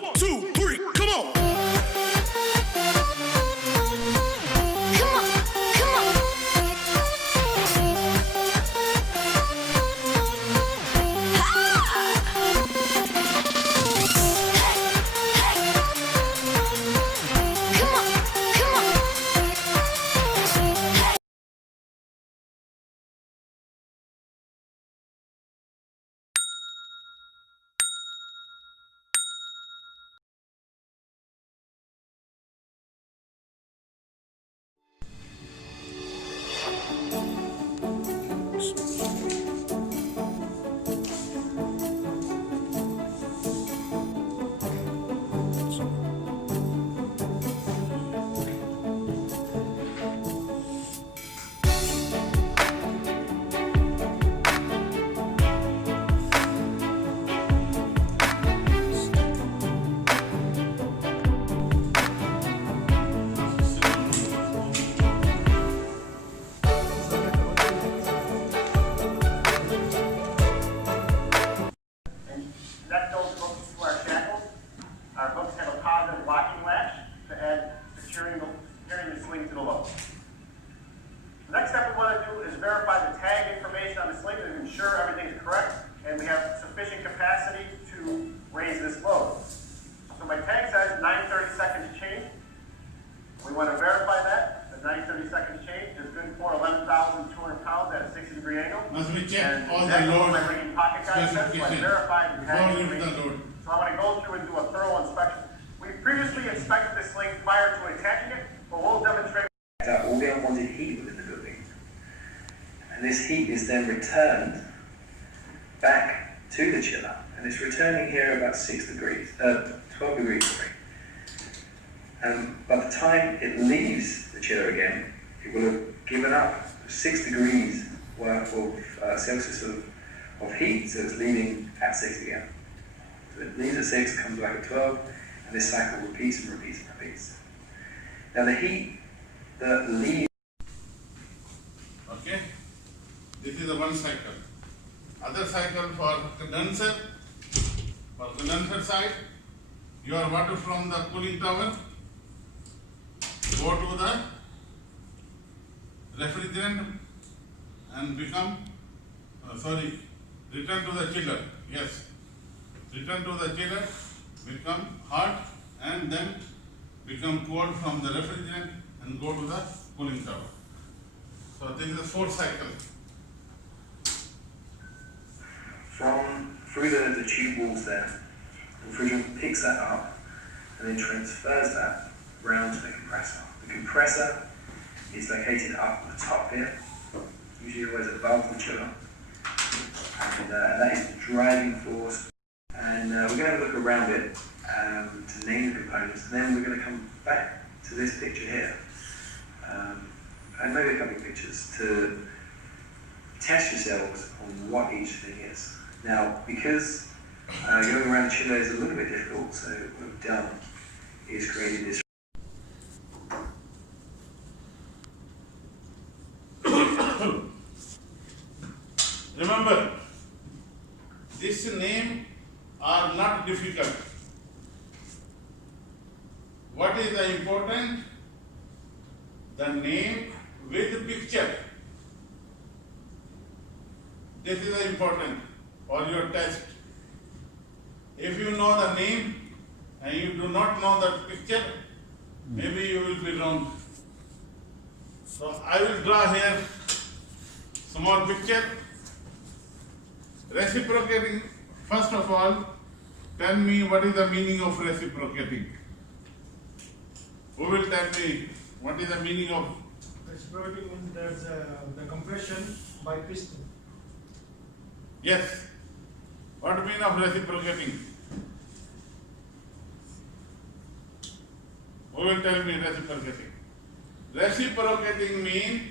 1, 2, 3, come on. Come on, come on. Come on, come on. And let those hooks to our shackles. Our hooks have a positive locking latch to add securing the sling to the load. The next step we want to do is verify the tag information on the sling and ensure everything is correct and we have sufficient capacity to raise this load. So my tag says 930 seconds chain. We want to verify that. The 930 seconds chain is good for 11,200 pounds at a 60-degree angle. Must we check And all the exactly what loads my rigging pocket guide says, so I specification verified the tag before you lift information. the load. So I want to go through and do a thorough inspection. We previously inspected this sling prior to attaching it, but we'll demonstrate all the unwanted heat within the building. And this heat is then returned back to the chiller. And it's returning here about 12 degrees, sorry. By the time it leaves the chiller again, it will have given up 6 degrees worth of Celsius of heat, so it's leaving at 6 again. So it leaves at 6, comes back at 12, and this cycle repeats and repeats and repeats. Now the heat that leaves. Okay? This is the one cycle. Other cycle for condenser. For condenser side, your water from the cooling tower go to the refrigerant and become, return to the chiller. Yes. Return to the chiller, become hot and then become cold from the refrigerant and go to the cooling tower. So this is the fourth cycle. Through the tube walls there, the refrigerant picks that up and then transfers that round to the compressor. The compressor is located up at the top here, usually always above the chiller, and that is the driving force. And we're going to have a look around it to name the components, and then we're going to come back to this picture here, and maybe a couple of pictures to test yourselves on what each thing is. Now, because going around the chiller is a little bit difficult, so what we've done is created this. Remember, this name are not difficult. What is the important? The name with picture. This is the important for your test. If you know the name and you do not know the picture, maybe you will be wrong. So I will draw here small picture. Reciprocating, first of all, tell me what is the meaning of reciprocating. Who will tell me what is the meaning of? Reciprocating means there's the compression by piston. Yes. What mean of reciprocating? Who will tell me reciprocating? Reciprocating means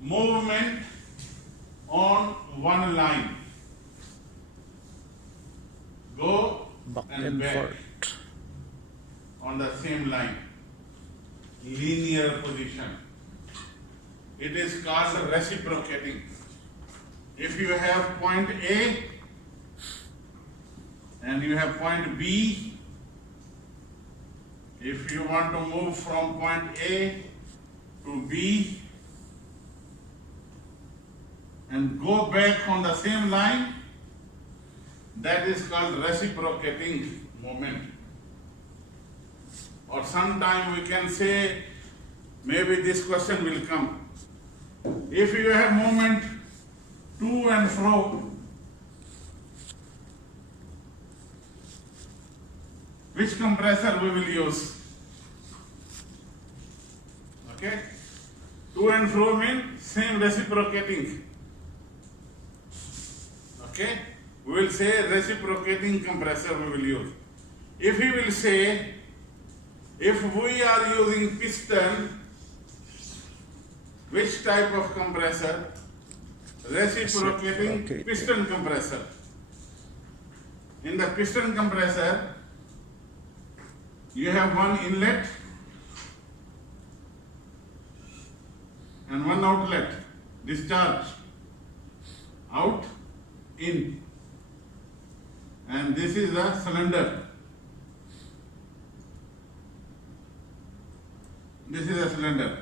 movement on one line. Go and back on the same line. Linear position. It is called reciprocating. If you have point A and you have point B. If you want to move from point A to B and go back on the same line, that is called reciprocating movement. Or sometime we can say, maybe this question will come. If you have movement to and fro, which compressor we will use? Okay? To and fro means same reciprocating. Okay? We will say reciprocating compressor we will use. If we will say, if we are using piston, which type of compressor? Reciprocating piston compressor. In the piston compressor, you have one inlet and one outlet, discharge, out, in. And this is a cylinder. This is a cylinder.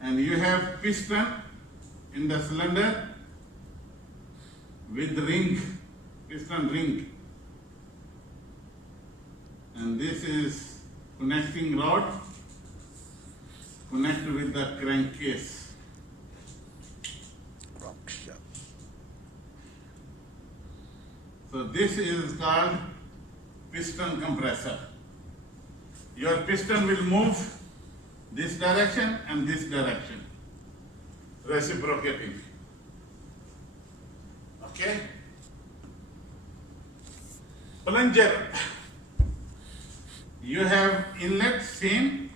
And you have piston in the cylinder with ring, piston ring. And this is connecting rod connected with the crankcase. So this is called piston compressor. Your piston will move this direction and this direction, reciprocating. Okay? Plunger. You have inlet, same.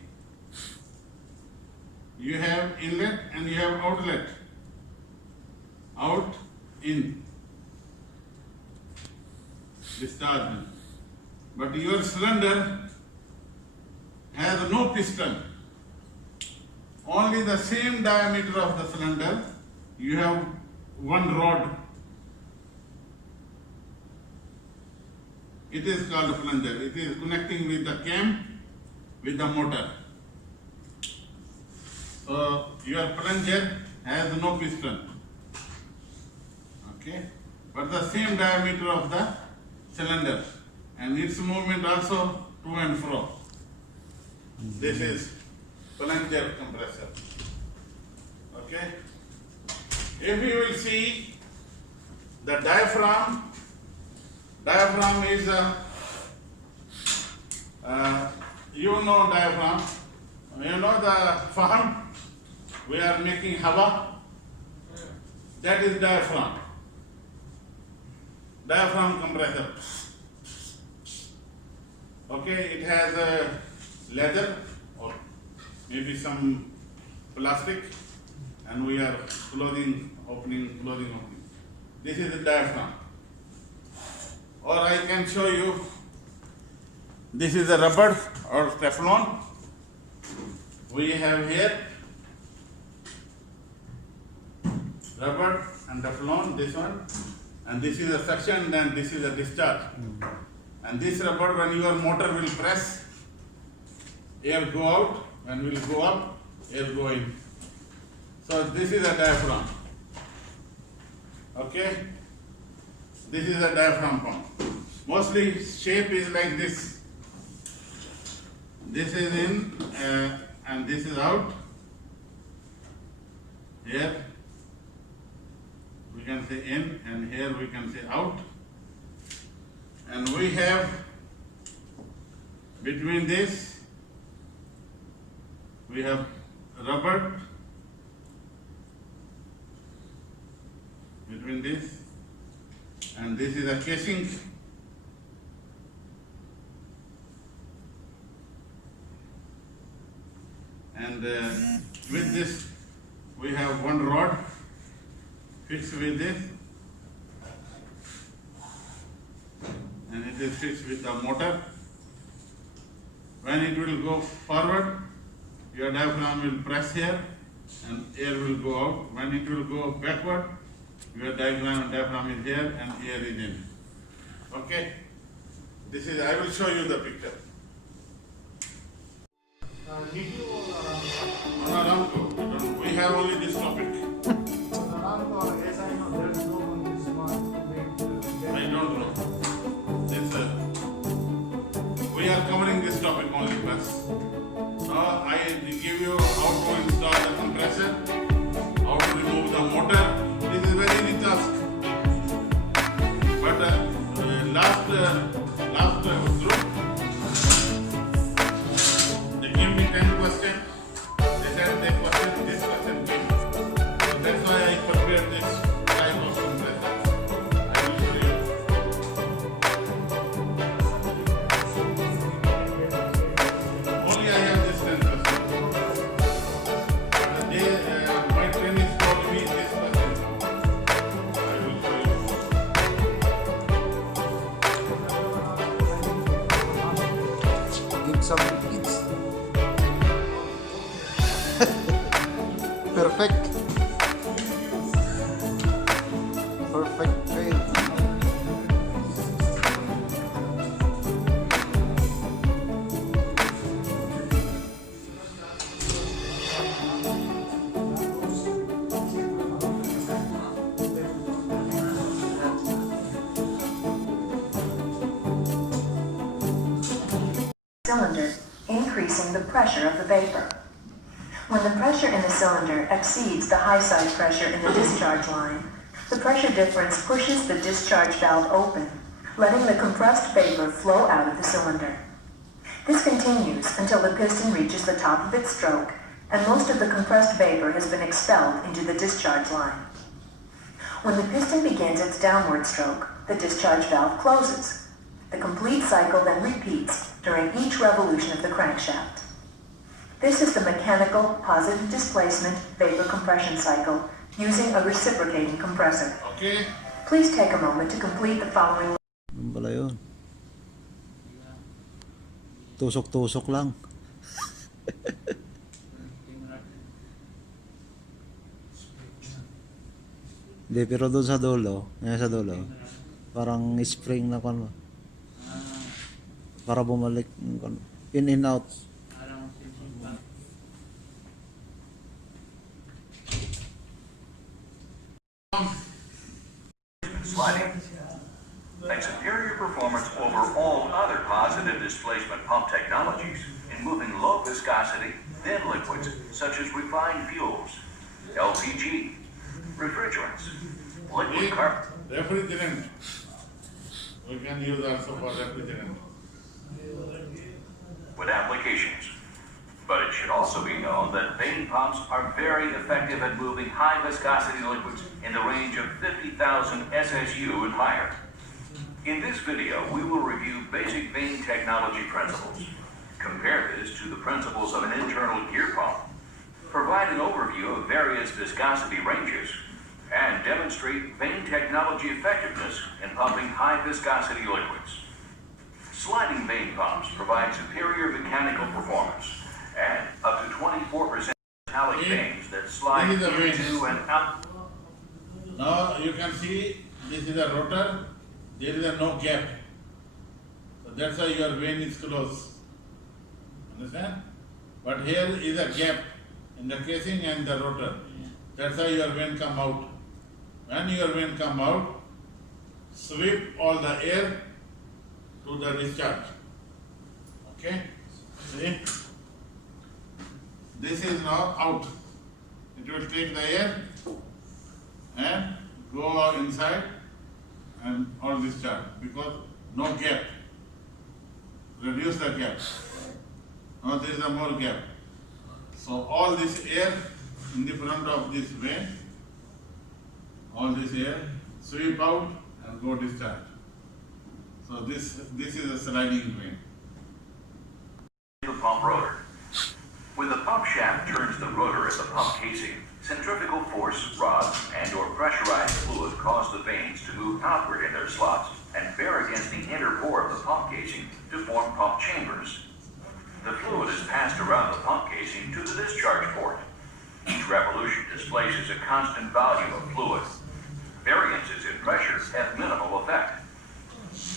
You have inlet and you have outlet. Out, in. Discharge. But your cylinder has no piston. Only the same diameter of the cylinder, you have one rod. It is called a plunger. It is connecting with the cam with the motor. So your plunger has no piston. Okay? But the same diameter of the cylinder. And its movement also to and fro. This is plunger compressor. Okay? If you will see the diaphragm, diaphragm is you know diaphragm, you know the farm we are making Hvac, that is diaphragm. Diaphragm compressor. Okay, it has a leather or maybe some plastic, and we are clothing, opening. This is the diaphragm. Or I can show you, this is a rubber or Teflon. We have here rubber and Teflon, this one, and this is a suction and this is a discharge. And this rubber, when your motor will press, air go out, when will go up, air go in. So this is a diaphragm. Okay? This is a diaphragm pump. Mostly shape is like this. This is in and this is out. Here we can say in and here we can say out. And we have between this, we have rubber between this, and this is a casing. And with this, we have one rod fixed with this, and it is fixed with the motor. When it will go forward, your diaphragm will press here and air will go out. When it will go backward, Your diaphragm is here and air is in. Okay? This is, I will show you the picture. Niti or We have only this topic. Aramco, as I know, there is no one who is smart to make I don't know. This, we are covering this topic only, but now I give you how to install the compressor, how to remove the motor. This is very easy task. But last group, they gave me 10 questions. They said this question came. So that's why I prepared this type of compressor. I will show you. Only I have this 10%. My trainees told me this question. I will show you. Give some kids. Perfect. Perfect fail. Cylinder, increasing the pressure of the vapor. When the pressure in the cylinder exceeds the high side pressure in the discharge line, the pressure difference pushes the discharge valve open, letting the compressed vapor flow out of the cylinder. This continues until the piston reaches the top of its stroke and most of the compressed vapor has been expelled into the discharge line. When the piston begins its downward stroke, the discharge valve closes. The complete cycle then repeats during each revolution of the crankshaft. This is the mechanical positive displacement vapor compression cycle using a reciprocating compressor. Okay? Please take a moment to complete the following. Ano pala yun? Tusok-tusok lang. Hindi, pero doon sa dulo, parang spring na kano. Para bumalik, in and out. Sliding. A superior performance over all other positive displacement pump technologies in moving low viscosity, thin liquids such as refined fuels, LPG, refrigerants, liquid carbon. Refrigerant. We can use also for refrigerant. With applications. But it should also be known that vane pumps are very effective at moving high viscosity liquids in the range of 50,000 SSU and higher. In this video, we will review basic vane technology principles, compare this to the principles of an internal gear pump, provide an overview of various viscosity ranges, and demonstrate vane technology effectiveness in pumping high viscosity liquids. Sliding vane pumps provide superior mechanical performance and up to 24% metallic vanes that slide This is the vane. into and out. Now you can see this is a rotor, there is a no gap. So that's why your vane is closed. Understand? But here is a gap in the casing and the rotor. That's why your vane come out. When your vane come out, sweep all the air to the discharge. Okay? See? This is now out. It will take the air and go inside and all discharge because no gap. Reduce the gap. Now there is a more gap. So all this air in the front of this vane, all this air sweep out and go discharge. So this is a sliding vane. The pump rotor. When the pump shaft turns the rotor at the pump casing, centrifugal force, rods, and or pressurized fluid cause the vanes to move outward in their slots and bear against the inner bore of the pump casing to form pump chambers. The fluid is passed around the pump casing to the discharge port. Each revolution displaces a constant volume of fluid. Variances in pressure have minimal effect.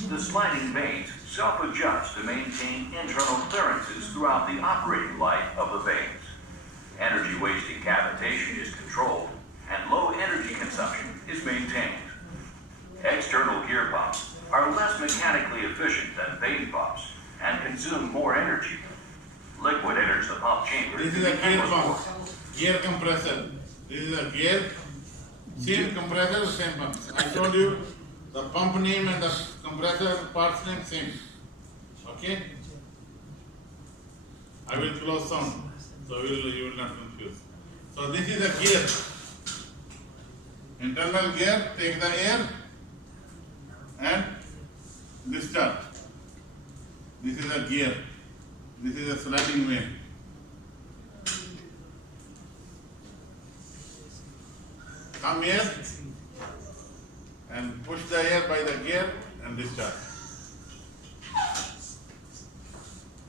The sliding vanes self-adjust to maintain internal clearances throughout the operating life of the vanes. Energy-wasting cavitation is controlled, and low energy consumption is maintained. External gear pumps are less mechanically efficient than vane pumps and consume more energy. Liquid enters the pump chamber. This is a gear pump, gear compressor. This is a gear, same compressor, same pump. I told you the pump name and the compressor parts name same. Okay? I will close some, so you will not confuse. So this is a gear. Internal gear, take the air and discharge. This is a gear. This is a sliding vane. Come here and push the air by the gear and discharge.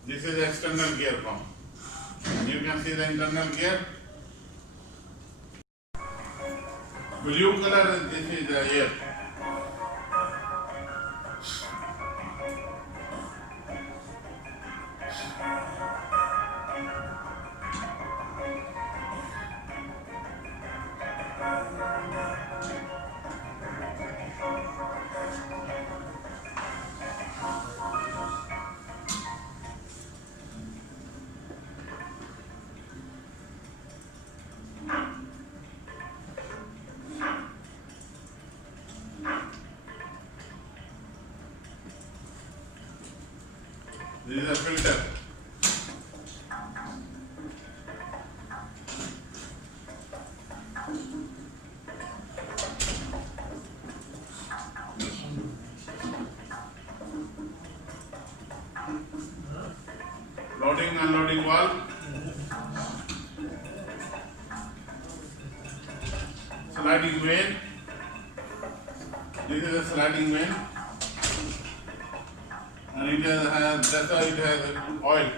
This is external gear pump. And you can see the internal gear. Blue color, this is the air. This is a filter. Loading, unloading valve. Sliding vane. This is a sliding vane. And it has, that's why it has oil.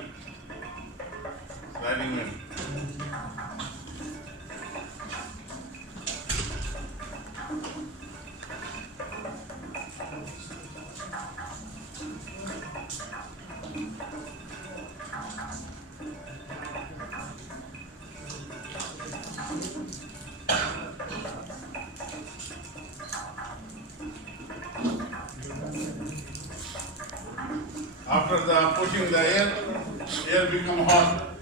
Sliding vane. After the pushing the air become hot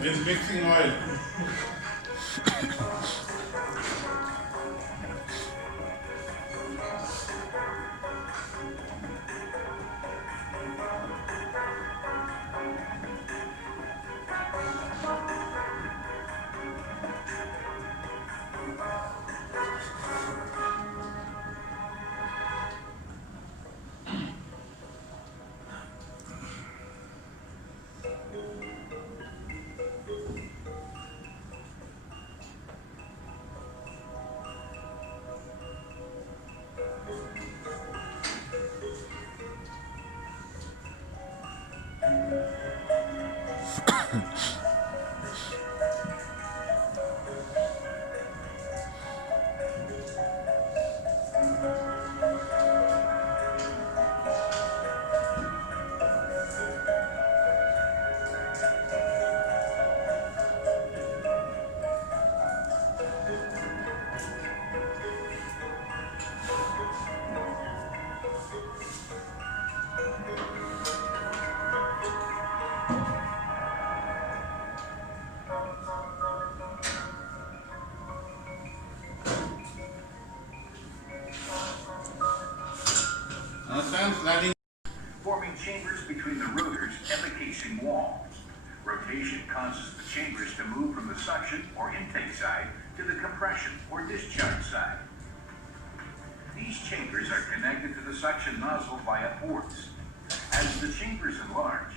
with mixing oil. Sliding. Forming chambers between the rotors and the casing wall. Rotation causes the chambers to move from the suction or intake side to the compression or discharge side. These chambers are connected to the suction nozzle via ports. As the chambers enlarge,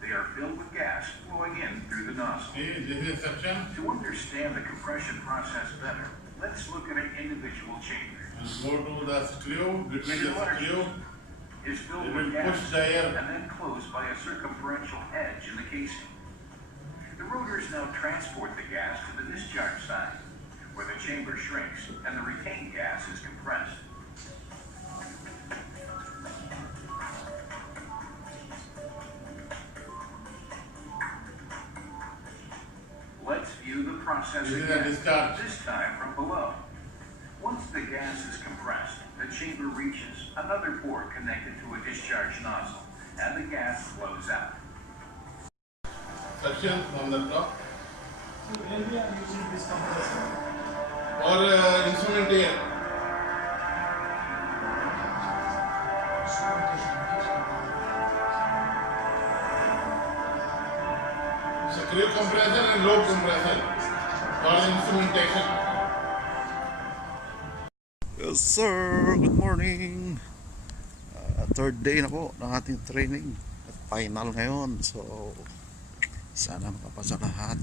they are filled with gas flowing in through the nozzle. See, this is suction. To understand the compression process better, let's look at an individual chamber. And go to the screw, between the screw. Is filled It with will gas push the air. and then closed by a circumferential edge in the casing. The rotors now transport the gas to the discharge side, where the chamber shrinks and the retained gas is compressed. Let's view the process This is a again, discharge. this time from below. Once the gas is compressed, the chamber reaches another port connected to a discharge nozzle, and the gas flows out. Suction from the top So here we are using this compressor. or instrument air. So crew compressor and load compressor for instrumentation. Yes sir, good morning. Third day na po ng ating training at final ngayon. So sana makapasa lahat.